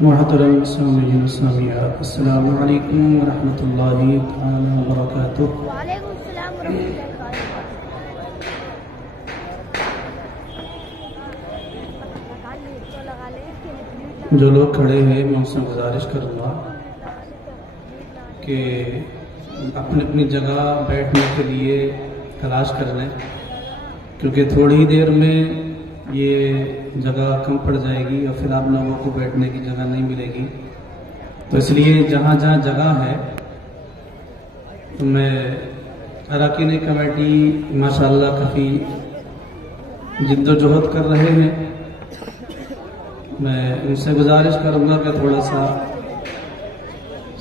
محترم سامعین و سامعات، السلام علیکم ورحمۃ اللہ تعالی وبرکاتہ۔ وعلیکم السلام ورحمۃ اللہ وبرکاتہ۔ جو لوگ کھڑے ہیں میں ان سے گزارش کروں گا کہ اپنی اپنی جگہ بیٹھنے کے لیے تلاش کر لیں، کیونکہ تھوڑی ہی دیر میں یہ جگہ کم پڑ جائے گی اور پھر آپ لوگوں کو بیٹھنے کی جگہ نہیں ملے گی۔ تو اس لیے جہاں جہاں جگہ ہے تو میں اراکین کمیٹی ماشاءاللہ کافی جد و جہد کر رہے ہیں، میں ان سے گزارش کروں گا کہ تھوڑا سا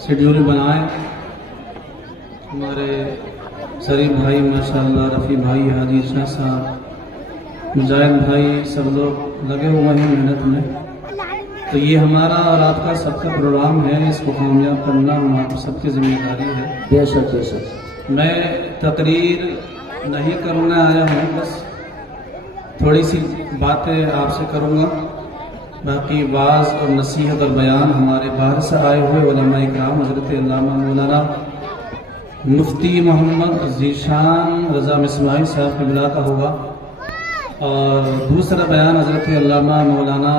شیڈیول بنائیں۔ ہمارے شریف بھائی ماشاءاللہ، رفیع بھائی، حاجی شاہ صاحب، مجاہد بھائی، سب لوگ لگے ہوئے ہیں محنت میں۔ تو یہ ہمارا اور آپ کا سب کا پروگرام ہے، اس کو کامیاب کرنا ہماری سب کی ذمہ داری ہے۔ بے شک بے شک۔ میں تقریر نہیں کرنے آیا ہوں، بس تھوڑی سی باتیں آپ سے کروں گا، باقی بعض اور نصیحت اور بیان ہمارے باہر سے آئے ہوئے علماء اکرام حضرت علامہ مولانا مفتی محمد ذیشان رضا مصباحی صاحب قبلہ کا ہوگا، اور دوسرا بیان حضرت علامہ مولانا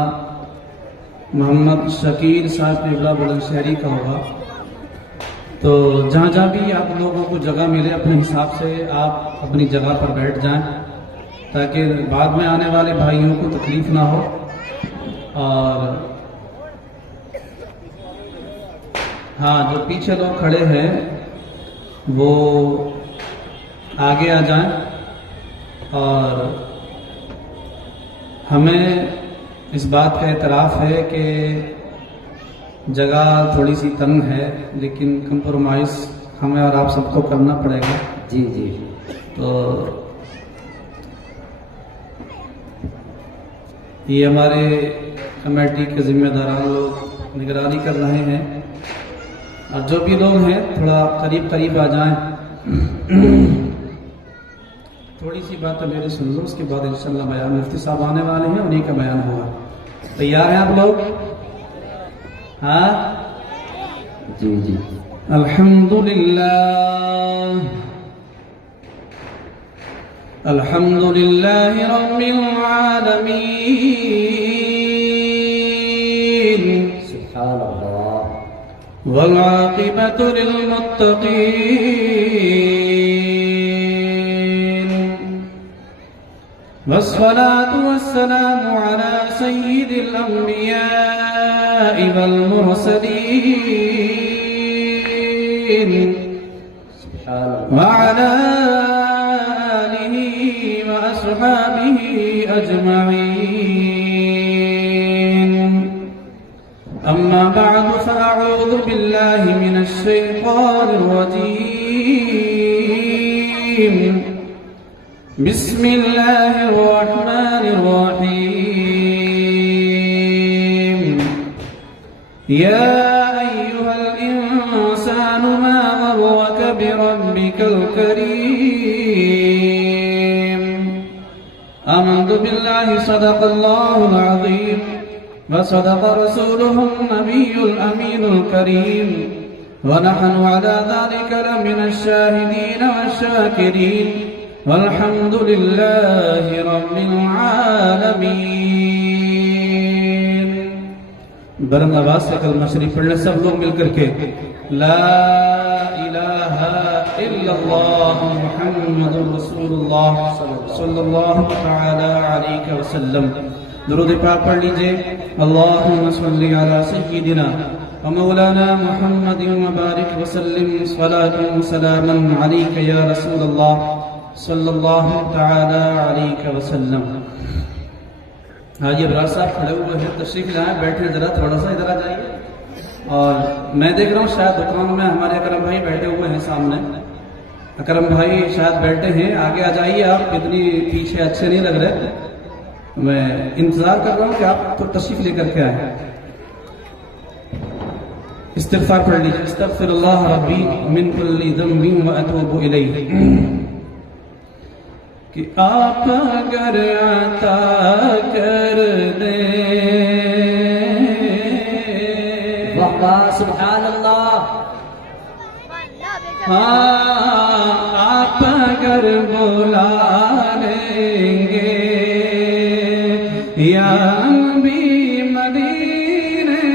محمد شکیل صاحب قبلہ بلند شہری کا ہوگا۔ تو جہاں جہاں بھی آپ لوگوں کو جگہ ملے اپنے حساب سے آپ اپنی جگہ پر بیٹھ جائیں، تاکہ بعد میں آنے والے بھائیوں کو تکلیف نہ ہو۔ اور ہاں، جو پیچھے لوگ کھڑے ہیں وہ آگے آ جائیں، اور ہمیں اس بات کا اعتراف ہے کہ جگہ تھوڑی سی تنگ ہے، لیکن کمپرومائز ہمیں اور آپ سب کو کرنا پڑے گا۔ جی جی۔ تو یہ ہمارے کمیٹی کے ذمہ داران لوگ نگرانی کر رہے ہیں، اور جو بھی لوگ ہیں تھوڑا قریب قریب آ جائیں، تھوڑی سی باتیں میرے سن لو، اس کے بعد انشاءاللہ بیان مفتی صاحب آنے والے ہیں، انہیں کا بیان ہوگا۔ تیار ہیں آپ لوگ؟ ہاں جی جی۔ الحمدللہ الحمدللہ رب العالمین، سبحان اللہ۔ والعاقبۃ للمتقین، والصلاة والسلام على سيد الأنبياء والمرسلين، وعلى آله وأصحابه أجمعين، أما بعد فأعوذ بالله من الشيطان الرجيم، بسم الله الرحمن الرحيم، يا أيها الإنسان ما غرك بربك الكريم، آمنت بالله صدق الله العظيم، وصدق رسوله النبي الأمين الكريم، ونحن على ذلك لمن الشاهدين والشاكرين، والحمد للہ رب العالمین۔ بلند آواز سے کلمہ شریف پڑھنے سب لوگ مل کر کے، لا الہ الا اللہ محمد رسول اللہ صلی اللہ تعالی علیہ وسلم۔ درود پاک پڑھ لیجئے، اللہم صلی علی سیدنا ومولانا محمد وبارک وسلم، صلاۃ وسلاما علیک یا رسول اللہ صلی اللہ تعالی علیہ وسلم۔ حاجی ابرار صاحب کھڑے ہوئے ہیں، تشریف لائیں، بیٹھے ذرا تھوڑا سا ادھر آ جائیے۔ اور میں دیکھ رہا ہوں شاید دکان میں ہمارے اکرم بھائی بیٹھے ہوئے ہیں سامنے، اکرم بھائی شاید بیٹھے ہیں، آگے آ جائیے، آپ اتنی پیچھے اچھے نہیں لگ رہے، میں انتظار کر رہا ہوں کہ آپ تو تشریف لے کر کے آئیں۔ استغفار پڑھ لیجیے، استغفر اللہ ربی من کل ذنب واتوب الیہ، کہ آپ اگر عطا کر دیں اللہ سبحان اللہ ہاں آپ اگر بلا لیں گے یا نبی مدینے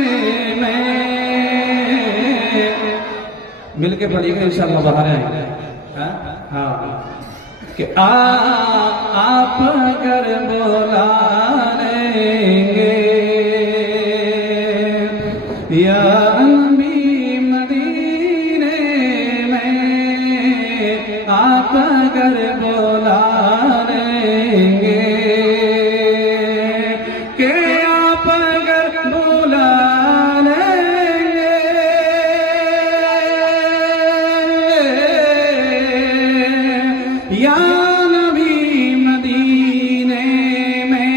میں، مل کے پڑھیے گا انشاءاللہ باہر آئیں گے ہاں کہ آپ اگر بلا لیں گے یا نبی مدینے میں، آپ اگر بلا لیں گے کہ آپ اگر بلا لیں گے یا نبی مدینے میں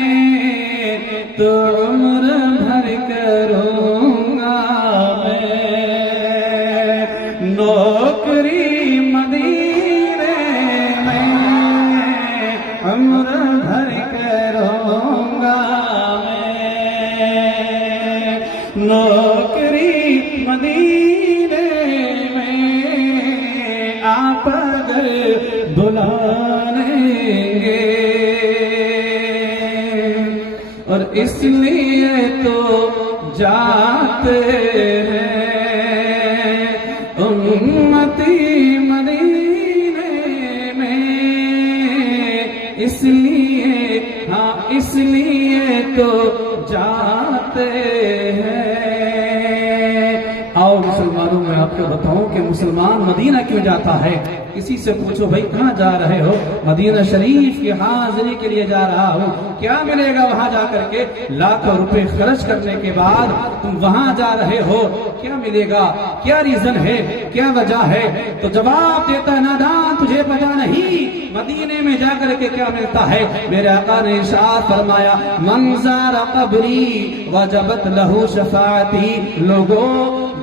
تو عمر بھر کروں گا میں نوکری مدینے میں، عمر بھر کروں گا میں نوکری مدینے میں، آپ اگر بلا لیں گے۔ اور اس لیے تو جاتے ہیں امتی مدینے میں، اس لیے ہاں اس لیے تو جاتے ہیں۔ آؤ مسلمانوں میں آپ کو بتاؤں کہ مسلمان مدینہ کیوں جاتا ہے۔ کسی سے پوچھو بھائی کہاں جا رہے ہو؟ مدینہ شریف کی حاضری کے لیے جا رہا ہوں۔ کیا ملے گا وہاں جا کر کے؟ لاکھوں روپے خرچ کرنے کے بعد تم وہاں جا رہے ہو، کیا ملے گا؟ کیا ریزن ہے؟ کیا وجہ ہے؟ تو جواب دیتا ہے نادان تجھے پتہ نہیں مدینے میں جا کر کے کیا ملتا ہے۔ میرے آقا نے ارشاد فرمایا من زار قبری وجبت لہو شفاعتی، لوگوں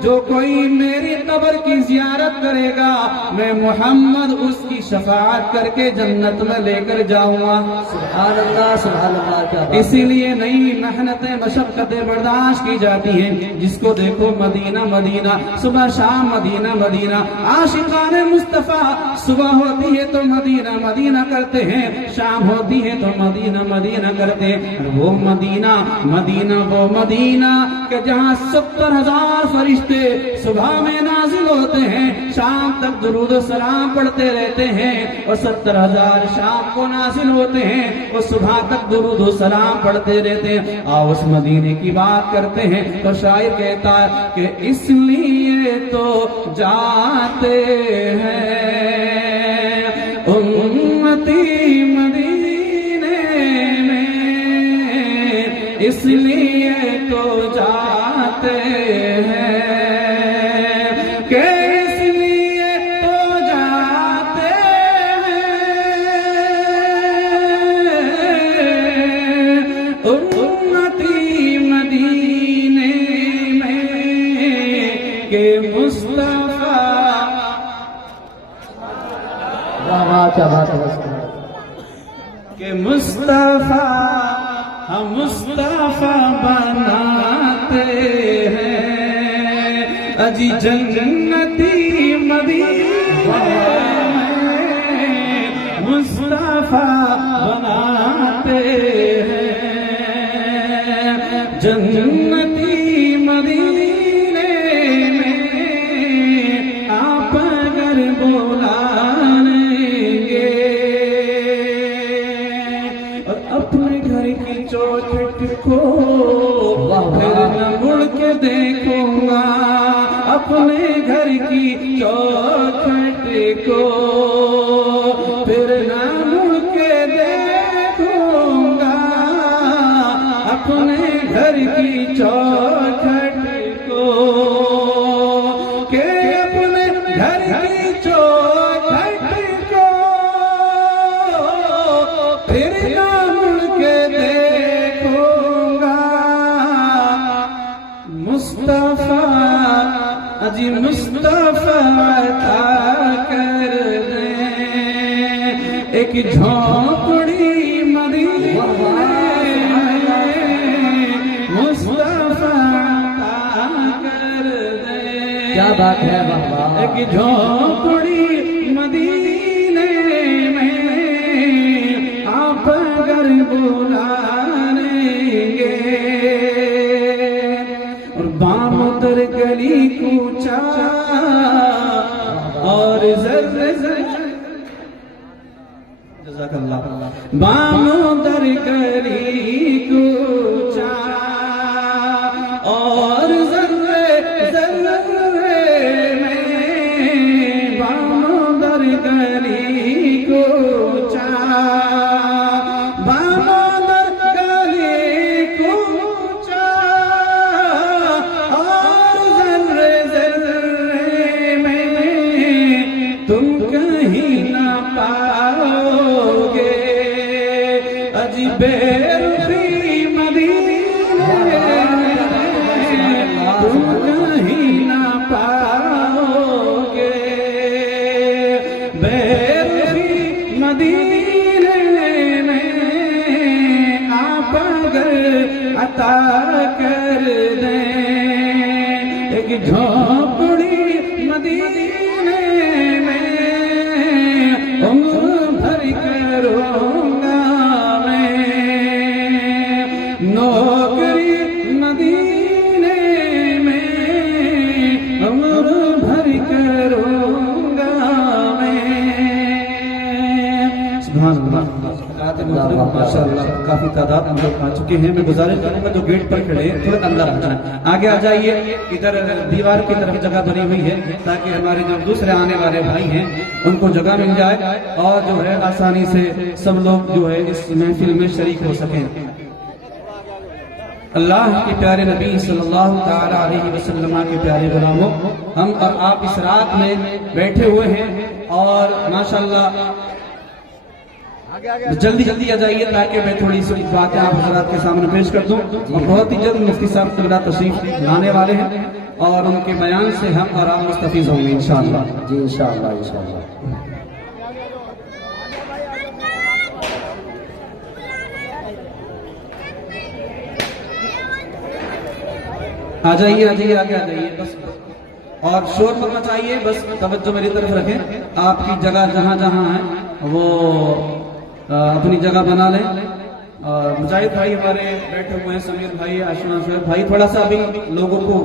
جو کوئی میری قبر کی زیارت کرے گا میں محمد اس کی شفاعت کر کے جنت میں لے کر جاؤں گا۔ سبحان اللہ کیا بات۔ اسی لیے نئی محنتیں مشقتیں برداشت کی جاتی ہیں۔ جس کو دیکھو مدینہ مدینہ، صبح شام مدینہ مدینہ، عاشقان مصطفیٰ صبح ہوتی ہے تو مدینہ مدینہ کرتے ہیں، شام ہوتی ہے تو مدینہ مدینہ کرتے ہیں۔ وہ مدینہ مدینہ وہ مدینہ کہ جہاں 70,000 فرشتے صبح میں نازل ہوتے ہیں، شام تک درود و سلام پڑھتے رہتے ہیں، اور 70,000 شام کو نازل ہوتے ہیں، اور صبح تک درود و سلام پڑھتے رہتے ہیں۔ آؤ اس مدینے کی بات کرتے ہیں تو شاعر کہتا ہے کہ اس لیے تو جاتے ہیں امتی مدینے میں، اس لیے تو جاتے ہیں کہ اس لیے تو جاتے ہیں امتی مدینے میں کہ مصطفیٰ کیا بات ہے کہ مصطفیٰ ہم مصطفیٰ بناتے ہیں اجی جنتی مدینے میں، مصطفیٰ بناتے ہیں جنتی مدینے میں، آپ اگر بلا لیں گے اور اپنے گھر کی چوکھٹ کو پھر نہ مڑ کے دیکھوں گا، اپنے گھر کی چوکھٹ کو پھر نہ مڑ کے دیکھوں گا، اپنے گھر کی چوکھٹ کو کہ اپنے گھر کی چوکھٹ کو پھر نہ مڑ کے دیکھوں گا، مصطفیٰ اجی مصطفیٰ عطا کر دیں ایک جھونپڑی مدینے میں، مصطفیٰ عطا کر بات ہے بابا. ایک جھونپڑی مدینے میں آپ اگر بلائیں گے اور بام در گلی کوچا اور جزاک اللہ بام در گلی کوچا اور کر دیں ایک جھونپڑی مدینے میں عمر بھر کروں گا میں نوکری مدینے میں عمر بھر کروں گا میں. سبحان اللہ. ماشاء اللہ کافی تعداد ہم لوگ آ چکے ہیں. میں گزارش کروں گا جو گیٹ پر کھڑے ہیں تھوڑا اندر آ جائیں, آگے آ جائیے. ادھر دیوار کی طرف جگہ بنی ہوئی ہے تاکہ ہمارے جو دوسرے آنے والے بھائی ہیں ان کو جگہ مل جائے اور جو ہے آسانی سے سب لوگ جو ہے اس محفل میں شریک ہو سکیں. اللہ کے پیارے نبی صلی اللہ تعالی علیہ وسلم کے پیارے غلاموں, ہم اور آپ اس رات میں بیٹھے ہوئے ہیں اور ماشاءاللہ جلدی جلدی آ جائیے تاکہ میں تھوڑی سی باتیں آپ حضرات کے سامنے پیش کر دوں. اور بہت ہی جلد مفتی صاحب قبلہ تشریف لانے والے ہیں اور ان کے بیان سے ہم اور آپ مستفیض ہوں گے انشاءاللہ. جی انشاءاللہ انشاءاللہ. آ جائیے آگے آ جائیے بس, اور شور مت مچائیے, بس توجہ میری طرف رکھیں. آپ کی جگہ جہاں جہاں ہے وہ اپنی جگہ بنا لیں. اور مجاہد بھائی ہمارے بیٹھے ہوئے ہیں, سمیر بھائی, آشنا شعیب بھائی, تھوڑا سا ابھی لوگوں کو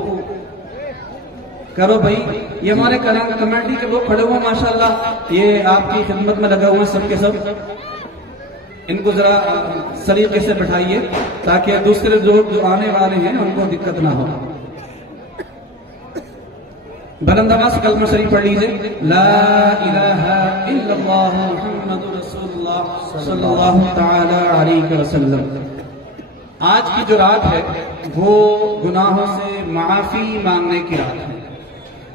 کرو بھائی. یہ ہمارے کمیٹی کے لوگ کھڑے ہوئے ہیں ماشاءاللہ, یہ آپ کی خدمت میں لگا ہوئے ہیں سب کے سب. ان کو ذرا سلیقے سے بٹھائیے تاکہ دوسرے لوگ جو آنے والے ہیں ان کو دقت نہ ہو. بلند آواز سے کلمہ شریف پڑھ لیجئے. لا الہ الا اللہ محمد رسول اللہ صلی اللہ تعالی علیہ وسلم. آج کی جو رات ہے وہ گناہوں سے معافی مانگنے کی رات ہے,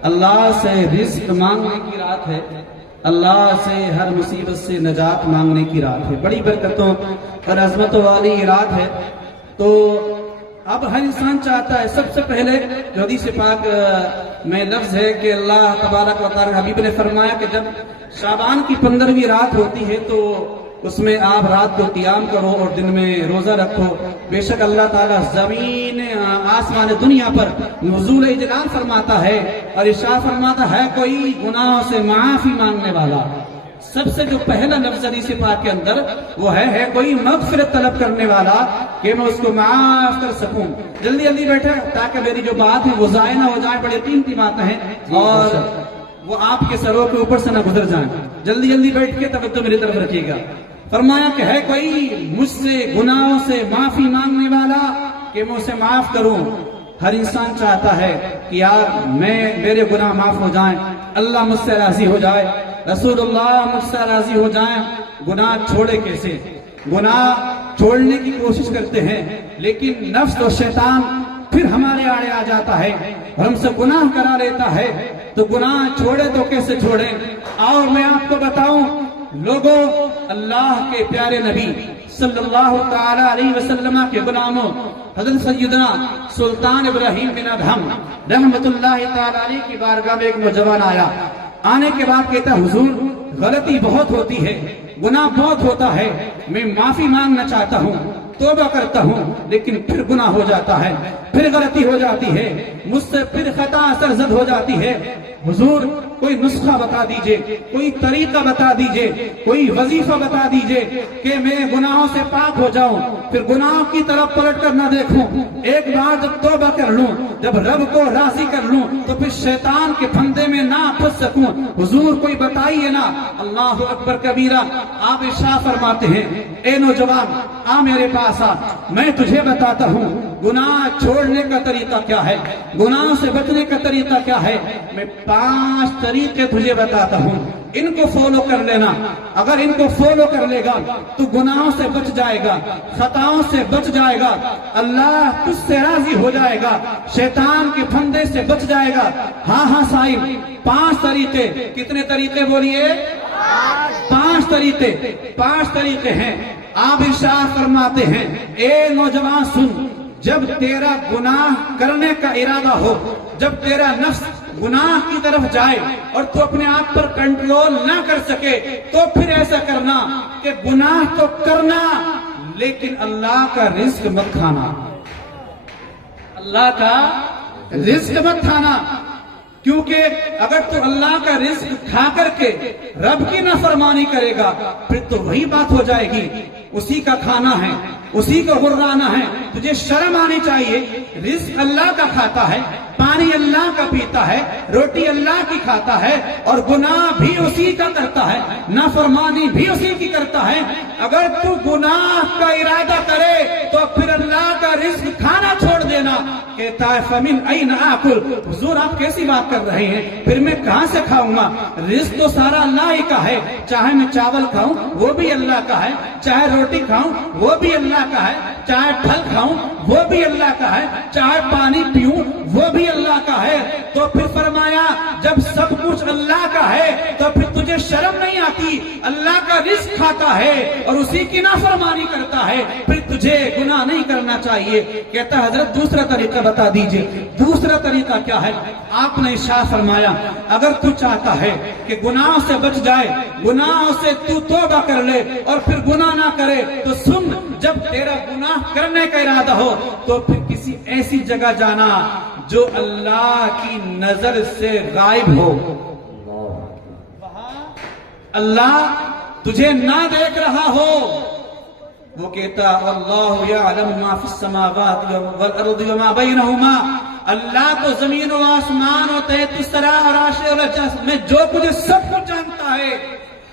اللہ سے رزق مانگنے کی رات ہے, اللہ سے ہر مصیبت سے نجات مانگنے کی رات ہے. بڑی برکتوں اور عظمتوں والی یہ رات ہے. تو اب ہر انسان چاہتا ہے, سب سے پہلے جو حدیث پاک میں لفظ ہے کہ اللہ تبارک و تعالی حبیب نے فرمایا کہ جب شعبان کی 15ویں رات ہوتی ہے تو اس میں آپ رات کو قیام کرو اور دن میں روزہ رکھو. بے شک اللہ تعالیٰ زمین آسمان دنیا پر نزول اجلال فرماتا ہے اور ارشاد فرماتا ہے کوئی گناہوں سے معافی مانگنے والا. سب سے جو پہلا لفظ حدیث پاک کے اندر وہ ہے کوئی مغفرت طلب کرنے والا کہ میں اس کو معاف کر سکوں. جلدی جلدی بیٹھے تاکہ میری جو بات ہے وہ ضائع نہ ہو جائے. بڑے قیمتی باتیں ہیں اور وہ آپ کے سروں کے اوپر سے نہ گزر جائیں. جلدی جلدی بیٹھ کے توجہ میری طرف رکھیے گا. فرمایا کہ ہے کوئی مجھ سے گناہوں سے معافی مانگنے والا کہ میں اسے معاف کروں. ہر انسان چاہتا ہے کہ یار میرے گناہ معاف ہو جائیں, اللہ مجھ سے راضی ہو جائے, رسول اللہ مجھ سے راضی ہو جائیں. گناہ چھوڑے کیسے؟ گناہ چھوڑنے کی کوشش کرتے ہیں لیکن نفس و شیطان پھر ہمارے آڑے آ جاتا ہے اور ہم سے گناہ کرا لیتا ہے. تو گناہ چھوڑے تو کیسے چھوڑیں؟ اور میں آپ کو بتاؤں لوگوں, اللہ کے پیارے نبی صلی اللہ تعالی علیہ وسلم کے غلاموں حضرت سیدنا سلطان ابراہیم بن ادہم رحمت اللہ تعالی علیہ کی بارگاہ میں ایک نوجوان آیا. آنے کے بعد کہتا حضور غلطی بہت ہوتی ہے, گناہ بہت ہوتا ہے, میں معافی مانگنا چاہتا ہوں. توبہ کرتا ہوں لیکن پھر گناہ ہو جاتا ہے، پھر غلطی ہو جاتی ہے، مجھ سے پھر خطا سرزد ہو جاتی ہے۔ حضور کوئی نسخہ بتا دیجئے، کوئی طریقہ بتا دیجئے، کوئی وظیفہ بتا دیجئے کہ میں گناہوں سے پاک ہو جاؤں، پھر گناہوں کی طرف پلٹ کر نہ دیکھوں، ایک بار جب توبہ کر لوں، جب رب کو راضی کر لوں تو پھر شیطان کے پھندے میں نہ پھنس سکوں۔ حضور کوئی بتائیے نا۔ اللہ اکبر کبیرہ۔ آپ ارشاد فرماتے ہیں اے نوجوان آ میرے پاس آ، میں تجھے بتاتا ہوں گناہ چھوڑنے کا طریقہ کیا ہے، گناہوں سے بچنے کا طریقہ کیا ہے۔ میں 5 طریقے تجھے بتاتا ہوں، ان کو فالو کر لینا۔ اگر ان کو فالو کر لے گا تو گناہوں سے بچ جائے گا، خطاؤں سے بچ جائے گا، اللہ تجھ سے راضی ہو جائے گا، شیطان کے پھندے سے بچ جائے گا۔ ہاں ہاں صاحب 5 طریقے۔ کتنے طریقے بولیے؟ 5 طریقے ہیں۔ آپ ارشاد فرماتے ہیں اے نوجوان سن، جب تیرا گناہ کرنے کا ارادہ ہو، جب تیرا نفس گناہ کی طرف جائے اور تو اپنے آپ پر کنٹرول نہ کر سکے تو پھر ایسا کرنا کہ گناہ تو کرنا لیکن اللہ کا رزق مت کھانا، اللہ کا رزق مت کھانا۔ کیونکہ اگر تو اللہ کا رزق کھا کر کے رب کی نافرمانی کرے گا پھر تو وہی بات ہو جائے گی، اسی کا کھانا ہے، اسی کا غرانا ہے۔ تجھے شرم آنی چاہیے، رزق اللہ کا کھاتا ہے، پانی اللہ کا پیتا ہے، روٹی اللہ کی کھاتا ہے، اور گناہ بھی اسی کا کرتا ہے، نافرمانی بھی اسی کی کرتا ہے۔ اگر تو گناہ کا ارادہ کرے تو پھر اللہ کا رزق کھانا چھوڑ دینا۔ کہتا ہے فمن این آکل، حضور آپ کیسی بات کر رہے ہیں، پھر میں کہاں سے کھاؤں گا؟ رزق تو سارا اللہ ہی کا ہے، چاہے میں چاول کھاؤں وہ بھی اللہ کا ہے، چاہے روٹی کھاؤں وہ بھی اللہ کا ہے، چاہے پھل کھاؤں وہ بھی اللہ کا ہے، چاہے پانی پیوں وہ بھی اللہ کا ہے۔ تو پھر فرمایا جب سب کچھ اللہ کا ہے تو پھر تجھے شرم نہیں آتی؟ اللہ کا رزق کھاتا ہے اور اسی کی نافرمانی کرتا ہے، پھر تجھے گناہ نہیں کرنا چاہیے۔ کہتا ہے حضرت دوسرا طریقہ بتا دیجئے۔ دوسرا طریقہ کیا ہے؟ آپ نے ارشاد فرمایا اگر تو چاہتا ہے کہ گناہوں سے بچ جائے، گناہوں سے تو توبہ کر لے اور پھر گناہ نہ کرے تو سن، جب تیرا گناہ کرنے کا ارادہ ہو تو پھر کسی ایسی جگہ جانا جو اللہ کی نظر سے غائب ہو، اللہ تجھے نہ دیکھ رہا ہو۔ وہ کہتا اللہ یعلم ما فی السماوات والارض وما بینہما، اللہ تو زمین و آسمان و تحت الثری اور عرش میں جو کچھ سب کچھ جانتا ہے،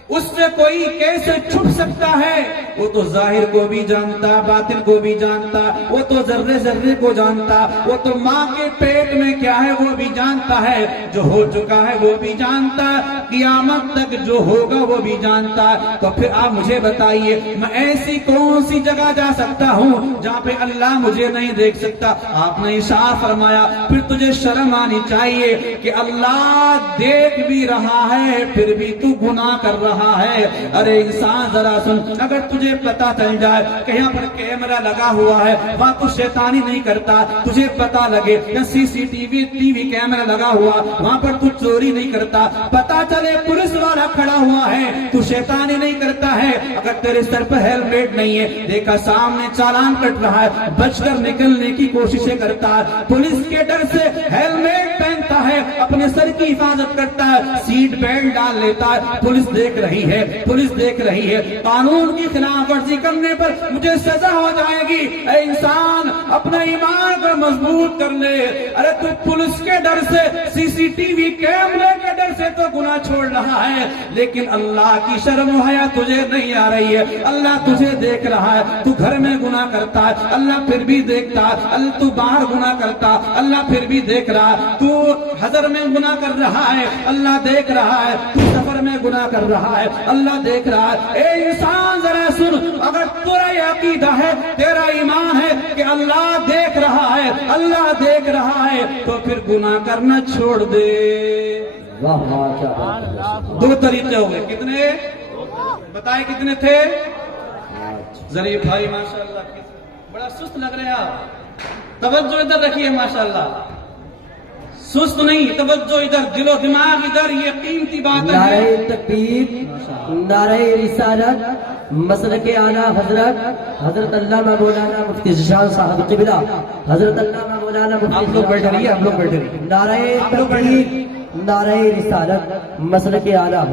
اس سے کوئی کیسے چھپ سکتا ہے؟ وہ تو ظاہر کو بھی جانتا، باطن کو بھی جانتا، وہ تو ذرے ذرے کو جانتا، وہ تو ماں کے پیٹ میں کیا ہے وہ بھی جانتا ہے، جو ہو چکا ہے وہ بھی جانتا، قیامت تک جو ہوگا وہ بھی جانتا۔ تو پھر آپ مجھے بتائیے میں ایسی کون سی جگہ جا سکتا ہوں جہاں پہ اللہ مجھے نہیں دیکھ سکتا؟ آپ نے ارشاد فرمایا پھر تجھے شرم آنی چاہیے کہ اللہ دیکھ بھی رہا ہے پھر بھی تو گناہ کر رہا ہے۔ ارے انسان ذرا سن، اگر تجھے پتا چل جائے کہ یہاں پر کیمرہ لگا ہوا ہے، وہاں تو شیطانی نہیں کرتا، تجھے پتا لگے کہ ٹی وی کیمرہ لگا ہوا، وہاں پر تو چوری نہیں کرتا، پتا چلے پولیس والا کھڑا ہوا ہے، تو شیطانی نہیں کرتا ہے۔ اگر تیرے سر پر ہیلمیٹ نہیں ہے، دیکھا سامنے چالان کٹ رہا ہے، بچ کر نکلنے کی کوششیں کرتا ہے، پولیس کے ڈر سے ہیلمیٹ پہنتا ہے، اپنے سر کی حفاظت کرتا ہے، سیٹ بیلٹ ڈال لیتا ہے، پولیس دیکھ رہی ہے، پولیس دیکھ رہی ہے، قانون کی خلاف ورزی کرنے پر مجھے سزا ہو جائے گی۔ اے انسان اپنا ایمان کو مضبوط کر لے۔ ارے تو پولیس کے ڈر سے ٹی وی کیمرے کے ڈر سے تو گناہ چھوڑ رہا ہے، لیکن اللہ کی شرم و حیا تجھے نہیں آ رہی ہے۔ اللہ تجھے دیکھ رہا ہے، تو گھر میں گناہ کرتا ہے اللہ پھر بھی دیکھتا ہے، اللہ تو باہر گناہ کرتا اللہ پھر بھی دیکھ رہا ہے، تو حضر میں گناہ کر رہا ہے اللہ دیکھ رہا ہے، تو سفر میں گناہ کر رہا ہے اللہ دیکھ رہا ہے۔ اے انسان ذرا سن، اگر تیرا یہ عقیدہ ہے، تیرا ایمان ہے کہ اللہ دیکھ رہا ہے، اللہ دیکھ رہا ہے، تو پھر گناہ کرنا چھوڑ دے۔ دو طریقے ہو گئے، کتنے بتائے کتنے تھے؟ ظریف بھائی ماشاءاللہ بڑا سست لگ رہے آپ، توجہ ادھر رکھیے ماشاءاللہ، سست نہیں، توجہ ادھر، دل و دماغ ادھر، یہ قیمتی بات ہے۔ نعرہ تکبیر، نعرہ رسالت، مسلک اعلیٰ حضرت علامہ مولانا مفتی ذیشان صاحب قبلہ، حضرت علامہ مولانا مفتی آپ لوگ بیٹھے رہیے، آپ لوگ بیٹھے رہیے، نعرہ تکبیر، نعرہ رسالت، مسلک اعلیٰ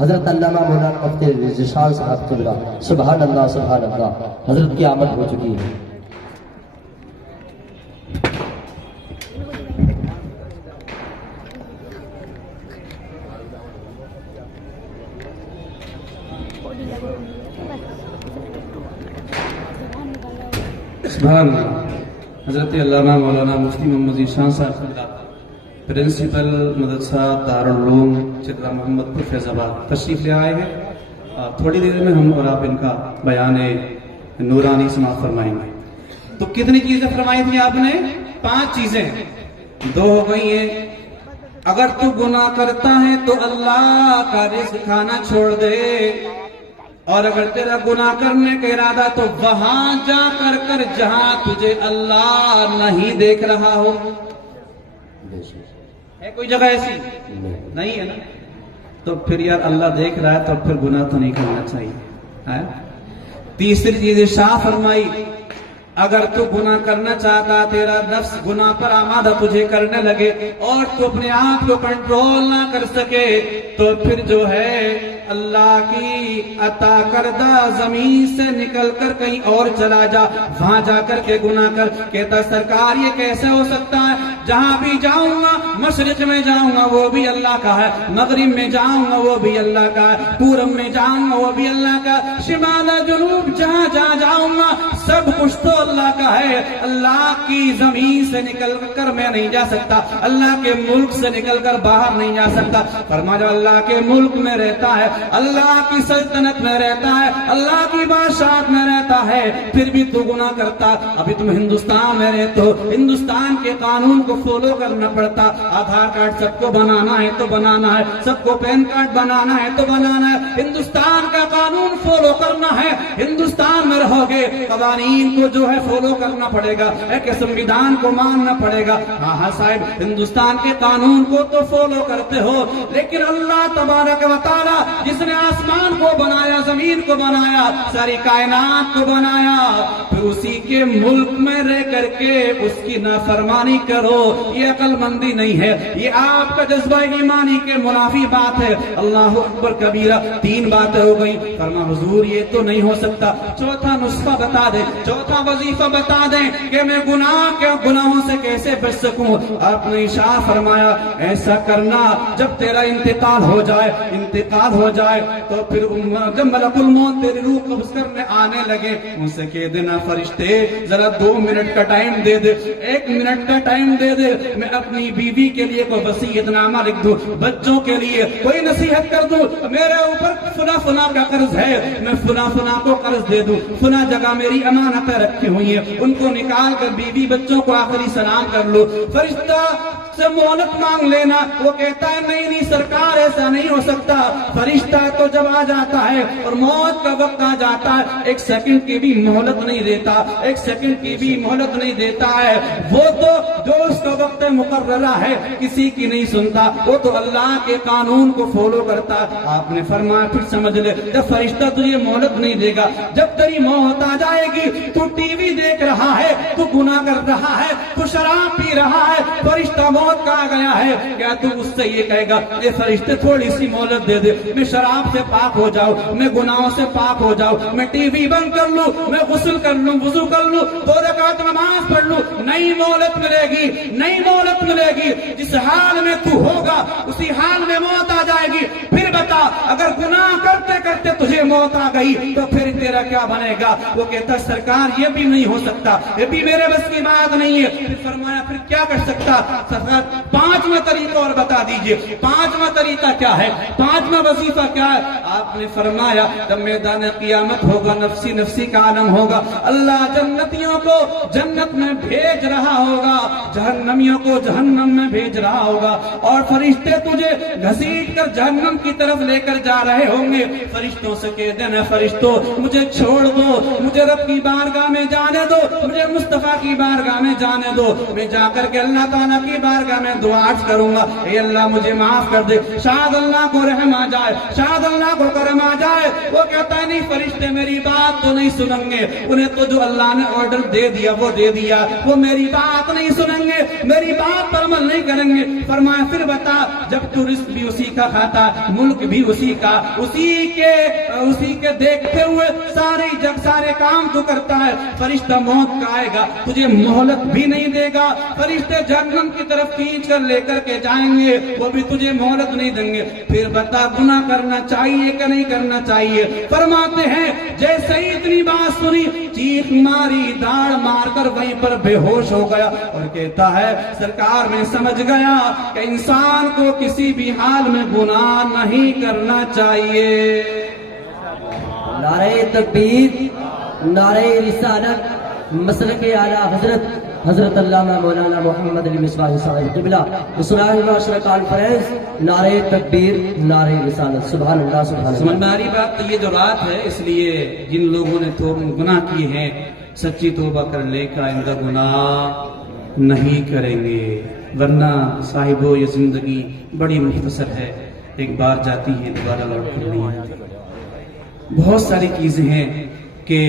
حضرت علامہ مولانا مفتی ذیشان صاحب قبلہ۔ سبحان اللہ سبحان اللہ، حضرت کی آمد ہو چکی ہے۔ سبحان اللہ۔ حضرت علامہ مولانا مفتی محمد ذیشان صاحب قبلہ، پرنسپل مدرسہ دارالعلوم چترا محمد پور فیض آباد تشریف لے آئے ہیں۔ تھوڑی دیر میں ہم اور آپ ان کا بیان نورانی سماعت فرمائیں گے۔ تو کتنی چیزیں فرمائی تھیں آپ نے؟ 5 چیزیں، 2 ہو گئی ہیں۔ اگر تو گناہ کرتا ہے تو اللہ کا رزق کھانا چھوڑ دے، اور اگر تیرا گناہ کرنے کا ارادہ تو وہاں جا کر جہاں تجھے اللہ نہیں دیکھ رہا ہو۔ ہے کوئی جگہ ایسی؟ نہیں ہے نا؟ تو پھر یار اللہ دیکھ رہا ہے تو پھر گناہ تو نہیں کرنا چاہیے۔ تیسری چیز ارشاد فرمائی، اگر تو گناہ کرنا چاہتا، تیرا نفس گناہ پر آمادہ تجھے کرنے لگے اور تو اپنے آپ کو کنٹرول نہ کر سکے، تو پھر جو ہے اللہ کی عطا کردہ زمین سے نکل کر کہیں اور چلا جا، وہاں جا کر کے گناہ کر۔ کہتا سرکار یہ کیسے ہو سکتا ہے؟ جہاں بھی جاؤں گا، مشرق میں جاؤں گا وہ بھی اللہ کا ہے، مغرب میں جاؤں گا وہ بھی اللہ کا ہے، پورب میں جاؤں گا وہ بھی اللہ کا، شمال جنوب جہاں جہاں جاؤں گا سب کچھ تو اللہ کا ہے۔ اللہ کی زمین سے نکل کر میں نہیں جا سکتا، اللہ کے ملک سے نکل کر باہر نہیں جا سکتا۔ فرمایا اللہ کے ملک میں رہتا ہے، اللہ کی سلطنت میں رہتا ہے، اللہ کی بادشاہت میں رہتا ہے، پھر بھی تو گناہ کرتا۔ ابھی تم ہندوستان میں رہتے ہو، ہندوستان کے قانون کو فالو کرنا پڑتا۔ آدھار کارڈ سب کو بنانا ہے تو بنانا ہے، سب کو پین کارڈ بنانا ہے تو بنانا ہے، ہندوستان کا قانون فالو کرنا ہے۔ ہندوستان میں رہو گے قوانین کو جو ہے فالو کرنا پڑے گا، ایک سنویدھان کو ماننا پڑے گا۔ ہاں صاحب ہندوستان کے قانون کو تو فالو کرتے ہو، لیکن اللہ تبارک و تعالی جس نے آسمان کو بنایا، زمین کو بنایا، ساری کائنات کو بنایا، پھر اسی کے ملک میں رہ کر کے اس کی نافرمانی کرو، یہ عقل مندی نہیں ہے، یہ آپ کا جذبہ ایمانی کے منافی بات ہے۔ اللہ اکبر کبیرہ۔ 3 باتیں ہو گئی۔ فرما حضور یہ تو نہیں ہو سکتا، چوتھا نسخہ بتا دیں، چوتھا وظیفہ بتا دیں کہ میں گناہوں سے کیسے بچ سکوں۔ آپ نے ارشاد فرمایا ایسا کرنا جب تیرا انتقال ہو جائے تو پھر جب ملک الموت تیری روح قبض کرنے آنے لگے ان سے کہہ دینا فرشتے ذرا 2 منٹ کا ٹائم دے دے، 1 منٹ کا ٹائم دے دے، میں اپنی بیوی کے لیے کوئی وصیت نامہ لکھ دوں، بچوں کے لیے کوئی نصیحت کر دوں، میرے اوپر فلاں کا قرض ہے، میں فلاں کو قرض دے دوں، فلاں جگہ میری امانتیں رکھی ہوئی ہیں، ان کو نکال کر بیوی بچوں کو آخری سلام کر لو۔ فرشتہ سے مہلت مانگ لینا، وہ کہتا ہے نہیں سرکار ایسا نہیں ہو سکتا۔ فرشتہ تو جب آ جاتا ہے اور موت کا وقت آ جاتا ہے 1 سیکنڈ کی بھی مہلت نہیں دیتا، 1 سیکنڈ کی بھی مہلت نہیں دیتا ہے، وہ تو جو اس کا وقت مقررہ ہے کسی کی نہیں سنتا، وہ تو اللہ کے قانون کو فالو کرتا۔ آپ نے فرمایا پھر سمجھ لے جب فرشتہ تجھے مہلت نہیں دے گا، جب تیری موت آ جائے گی، تو ٹی وی دیکھ رہا ہے، تو گناہ کر رہا ہے، تو شراب پی رہا ہے، فرشتہ موت کا آ گیا ہے، کیا تو اس سے یہ کہے گا اے فرشتے تھوڑی سی مہلت دے دے، میں شراب سے پاک ہو جاؤں، میں گناہوں سے پاک ہو جاؤں، میں ٹی وی بند کر لوں، میں غسل کر لوں، وضو کر لوں، 2 رکعت نماز پڑھ لوں؟ نہیں مہلت ملے گی، نہیں مہلت ملے گی۔ جس حال میں تو ہوگا اسی حال میں موت آ جائے گی۔ پھر بتا اگر گناہ کرتے کرتے تجھے موت آ گئی تو پھر تیرا کیا بنے گا؟ وہ کہتا سرکار یہ بھی نہیں ہو سکتا، یہ بھی میرے بس کی بات نہیں ہے۔ پھر فرمایا پھر کیا کر سکتا؟ سرکار 5واں طریقہ اور بتا دیجئے۔ 5واں طریقہ کیا ہے؟ 5واں وظیفہ کیا ہے؟ آپ نے فرمایا جب میدان قیامت ہوگا، نفسی نفسی کا عالم ہوگا، اللہ جنتیوں کو جنت میں بھیج رہا ہوگا، جہنمیوں کو جہنم میں بھیج رہا ہوگا، اور فرشتے تجھے گھسیٹ کر جہنم کی طرف لے کر جا رہے ہوں گے، فرشتوں سے کہہ دینا فرشتوں مجھے چھوڑ دو، مجھے رب کی بارگاہ میں جانے دو، مجھے مصطفیٰ کی بارگاہ میں جانے دو، میں جا کر کے اللہ تعالیٰ کی بارگاہ میں دعا عرض کروں گا، اے اللہ مجھے معاف کر دے۔ شاید اللہ کو رحم آ جائے، شاید اللہ کو کرم آ جائے۔ وہ کہتا ہے نہیں فرشتے میری بات تو نہیں سنیں گے، انہیں تو جو اللہ نے آرڈر دے دیا وہ دے دیا، وہ میری بات نہیں سنیں گے، میری بات پر عمل نہیں کریں گے۔ فرمایا پھر بتا، جب تو رزق بھی اسی کا کھاتا، ملک بھی اسی کا، اسی کے دیکھتے ہوئے سارے جب سارے کام تو کرتا ہے، فرشتہ موت کا آئے گا تجھے مہلت بھی نہیں دے گا، فرشتے جہنم کی طرف کھینچ کر لے کر کے جائیں گے، وہ بھی تجھے مہلت نہیں دیں گے۔ پھر بتا گناہ کرنا چاہیے کہ نہیں کرنا چاہیے؟ فرماتے ہیں جیسے ہی اتنی بات سنی چیخ ماری، داڑ مار کر وہیں پر بے ہوش ہو گیا اور کہتا ہے سرکار میں سمجھ گیا کہ انسان کو کسی بھی حال میں گناہ نہیں کرنا چاہیے۔ نعرہ تکبیر، نعرہ رسالت، مسلک اعلیٰ حضرت علامہ مولانا محمد علی مصباحی صاحب قبلہ اصلاح معاشرہ کانفرنس، نعرہ تکبیر، نعرہ رسالت۔ سبحان اللہ سبحان اللہ۔ سمجھداری بات تو یہ جو رات ہے، اس لیے جن لوگوں نے تو گناہ کیے ہیں سچی توبہ کر لے کا آئندہ گناہ نہیں کریں گے، ورنہ صاحبو یہ زندگی بڑی مختصر ہے، ایک بار جاتی ہے دوبارہ لوٹ کر نہیں آتی۔ بہت ساری چیزیں ہیں کہ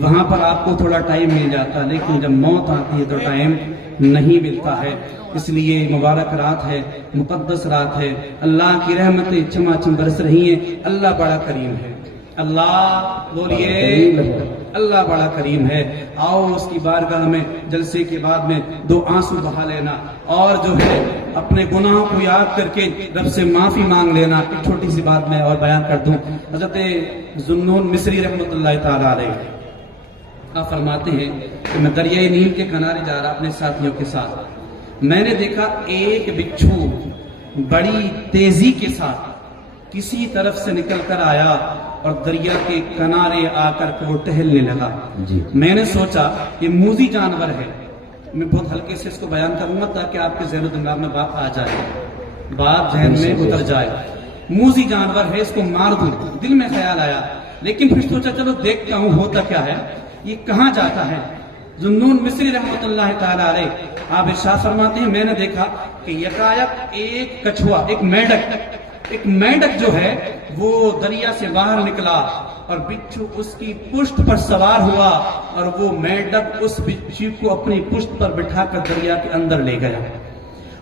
وہاں پر آپ کو تھوڑا ٹائم مل جاتا، لیکن جب موت آتی ہے تو ٹائم نہیں ملتا ہے۔ اس لیے مبارک رات ہے، مقدس رات ہے، اللہ کی رحمتیں چما چم برس رہی ہیں۔ اللہ بڑا کریم ہے، اللہ بولیے اللہ بڑا کریم ہے۔ آؤ اس کی بارگاہ میں جلسے کے بعد میں دو آنسو بہا لینا، اور جو ہے اپنے گناہوں کو یاد کر کے رب سے معافی مانگ لینا۔ ایک چھوٹی سی بات میں اور بیان کر دوں، حضرت ذوالنون مصری رحمۃ اللہ تعالی علیہ آپ فرماتے ہیں کہ میں دریائے نیل کے کنارے جا رہا اپنے ساتھیوں کے ساتھ، میں نے دیکھا ایک بچھو بڑی تیزی کے ساتھ کسی طرف سے نکل کر آیا اور دریا کے کنارے آ کر وہ ٹہلنے لگا۔ میں نے سوچا یہ موذی جانور ہے، میں بہت ہلکے سے اس کو بیان کروں گا تاکہ آپ کے ذہن و دماغ میں بات آ جائے، بات ذہن میں اتر جائے۔ موذی جانور ہے، اس کو مار دوں، دل میں خیال آیا، لیکن پھر سوچا چلو دیکھتا ہوں ہوتا کیا ہے، یہ کہاں جاتا ہے۔ ذوالنون مصری رحمۃ اللہ تعالی علیہ آپ ارشاد فرماتے ہیں میں نے دیکھا کہ یکایک ایک کچھوا، ایک مینڈک جو ہے وہ دریا سے باہر نکلا اور بچھو اس کی پشت پر سوار ہوا، اور وہ مینڈک اس بچھو کو اپنی پشت پر بٹھا کر دریا کے اندر لے گیا۔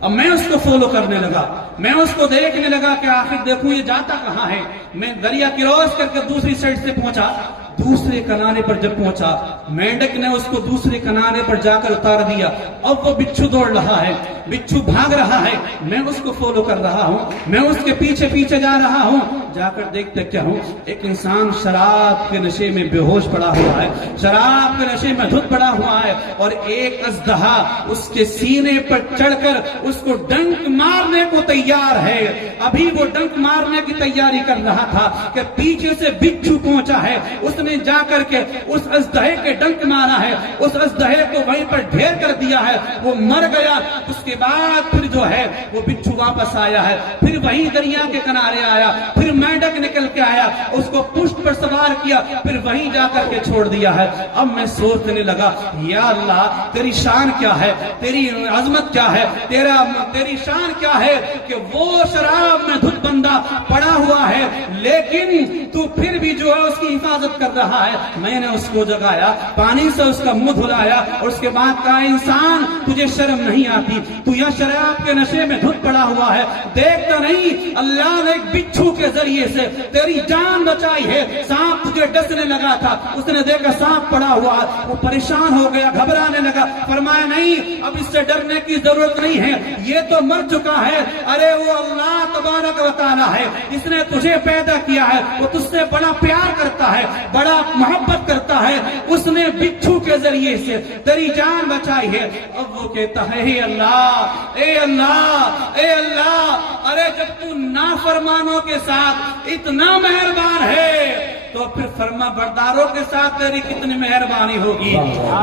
اب میں اس کو فالو کرنے لگا، میں اس کو دیکھنے لگا کہ آخر دیکھوں یہ جاتا کہاں ہے۔ میں دریا کراس کر کے دوسری سائڈ سے پہنچا، دوسرے کنارے پر جب پہنچا مینڈک نے اس کو دوسرے کنارے پر جا کر اتار دیا۔ اب وہ بچھو دوڑ رہا ہے، بچھو بھاگ رہا ہے، میں اس کو فالو کر رہا ہوں، میں اس کے پیچھے پیچھے جا رہا ہوں۔ جا کر دیکھتے کیا ہوں، ایک انسان شراب کے نشے میں بے ہوش پڑا ہوا ہے، شراب کے نشے میں دھت پڑا ہوا ہے، اور ایک اژدہا اس کے سینے پر چڑھ کر اس کو ڈنک مارنے کو تیار ہے۔ ابھی وہ ڈنک مارنے کی تیاری کر رہا تھا کہ پیچھے سے بچھو پہنچا ہے، اس نے جا کر کے اس اژدہے کے ڈنک مارا ہے، اس اژدہے کو وہیں پر ڈھیر کر دیا ہے، وہ مر گیا۔ اس کے بعد پھر جو ہے وہ بچھو واپس آیا ہے، پھر وہیں دریا کے کنارے آیا، پھر مینڈک نکل کے آیا، اس کو پشت پر سوار کیا، پھر وہیں جا کر کے چھوڑ دیا ہے۔ اب میں سوچنے لگا یا اللہ تیری شان کیا ہے، تیری عظمت کیا ہے، تیری شان کیا ہے کہ وہ شراب میں دھت بندہ پڑا ہوا ہے، لیکن تو پھر بھی جو ہے اس کی حفاظت کر رہا ہے۔ میں نے اس کو جگایا، پانی سے اس کا منہ دھلایا، اور اس کے بعد کہا انسان تجھے شرم نہیں آتی، تو یہ شراب کے نشے میں دھت پڑا ہوا ہے، دیکھتا نہیں اللہ نے ایک بچھو کے ذریعے سے تیری جان بچائی ہے۔ سانپ تجھے ڈسنے لگا تھا، اس نے دیکھا سانپ پڑا ہوا ہے، وہ پریشان ہو گیا، گھبرانے لگا، فرمایا نہیں اب اس سے ڈرنے کی ضرورت نہیں ہے، یہ تو مر چکا ہے۔ ارے وہ اللہ تبارک و تعالی ہے، اس نے تجھے پیدا کیا ہے، وہ تجھ سے بڑا پیار کرتا ہے، بڑا محبت کرتا ہے، اس نے بچھو کے ذریعے سے تیری جان بچائی ہے۔ اب وہ کہتا ہے اے اللہ اے اللہ اے اللہ، ارے جب تو نافرمانوں کے ساتھ اتنا مہربان ہے تو تو پھر فرما برداروں کے ساتھ تیری کتنی مہربانی ہوگی.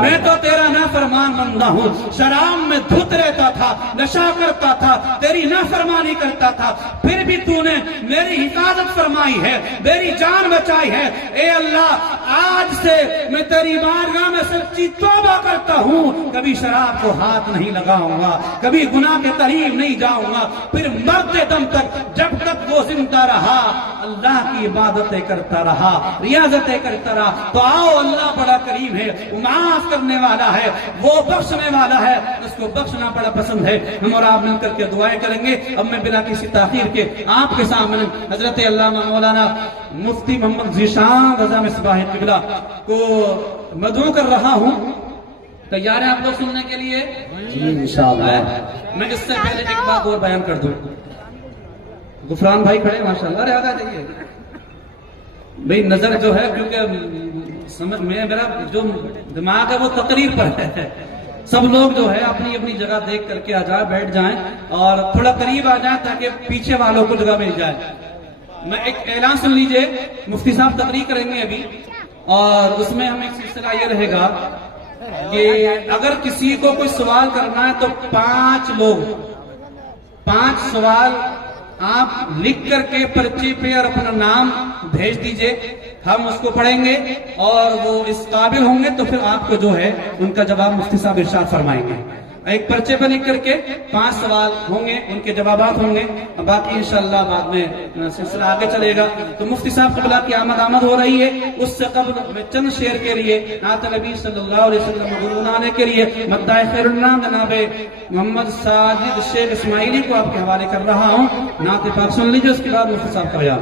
میں تو تیرا نافرمان بندہ ہوں, شراب میں دھت رہتا تھا, نشہ کرتا تھا, تیری نافرمانی کرتا تھا, پھر بھی تو نے میری حفاظت فرمائی ہے, میری جان بچائی ہے. اے اللہ, آج سے میں تیری بارگاہ میں سچی توبہ کرتا ہوں, کبھی شراب کو ہاتھ نہیں لگاؤں گا, کبھی گناہ کے قریب نہیں جاؤں گا. پھر مرتے دم تک, جب تک وہ زندہ رہا, اللہ کی عبادتیں کرتا رہا, ریاضتیں کرتا رہا. تو آؤ, اللہ بڑا کریم ہے, وہ معاف کرنے والا ہے, وہ بخشنے والا ہے, اس کو بخشنا بڑا پسند ہے. ہم اور آپ مل کر کے دعائیں کریں گے. اب میں بلا کسی تاخیر کے آپ کے سامنے حضرت علامہ مولانا مفتی محمد ذیشان رضا مصباح قبلہ کو مدعو کر رہا ہوں. تیار ہیں آپ لوگ سننے کے لیے؟ جی انشاءاللہ. میں اس سے پہلے ایک بات اور بیان کر دوں. غفران بھائی کھڑے ماشاءاللہ, ارے آگا جائیے بھئی. نظر جو ہے, کیونکہ سمجھ میں میرا جو دماغ ہے وہ تقریر پر ہے. سب لوگ جو ہے اپنی اپنی جگہ دیکھ کر کے آ جائیں, بیٹھ جائیں اور تھوڑا قریب آ جائیں تاکہ پیچھے والوں کو جگہ مل جائے. میں ایک اعلان سن لیجئے, مفتی صاحب تقریر کریں گے ابھی, اور اس میں ہم ایک سلسلہ یہ رہے گا کہ اگر کسی کو کوئی سوال کرنا ہے تو 5 سوال آپ لکھ کر کے پرچی پہ اور اپنا نام بھیج دیجئے, ہم اس کو پڑھیں گے اور وہ اس قابل ہوں گے تو پھر آپ کو جو ہے ان کا جواب مفتی صاحب ارشاد فرمائیں گے. ایک پرچے پہ لکھ کر کے 5 سوال ہوں گے, ان کے جوابات ہوں گے, باقی انشاءاللہ بعد میں سلسلہ آگے چلے گا. تو مفتی صاحب قبلہ کی آمد ہو رہی ہے. اس سے قبل میں چند شعر کے لیے نعت نبی صلی اللہ علیہ وسلم گنگنانے کے لیے مداح خیر النام جناب محمد ساجد شیخ اسماعیلی کو آپ کے حوالے کر رہا ہوں. نعت پاک سن لیجیے, اس کے بعد مفتی صاحب کا بیان.